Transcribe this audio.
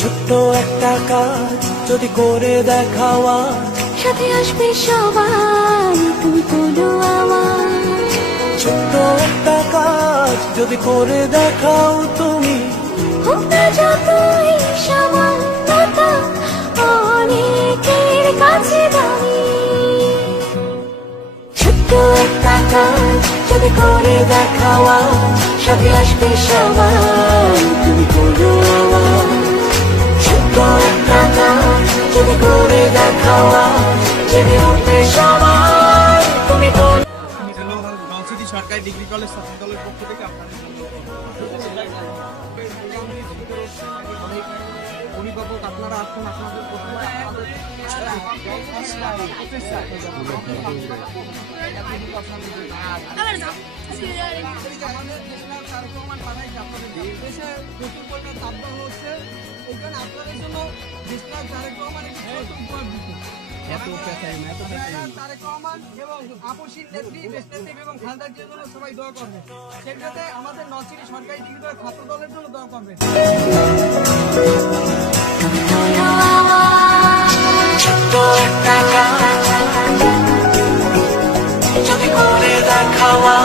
ছোট্ট একটা কাজ যদি করে দেখাওয়া, সাথে আসবে সবাই, তুমি কোনো আওয়াজ। ছোট্ট একটা কাজ যদি করে দেখাও তুমি, হোক না যতই সামান্যতা অনেকের কাছে দামি। ছোট্ট একটা কাজ যদি করে দেখাওয়া, সাথে আসবে সবাই, তুমি কোনো আওয়াজ। ছোট্ট একটা কাজ যদি করে দেখাওয়া, জেনে উঠবে সবাই, তুমি কোনো। নলছিটি সরকারি ডিগ্রি কলেজ ছাত্র দলের পক্ষ থেকে আপনাদের অভিভাবক আপনারা আসুন, আপনাদের সবাই দোয়া করবে, সেটাতে আমাদের নলছিটি সরকারি ডিগ্রি কলেজ ছাত্র দলের জন্য দোয়া করবে। ছোট্ট একটা কাজ যদি করে দেখাওয়া,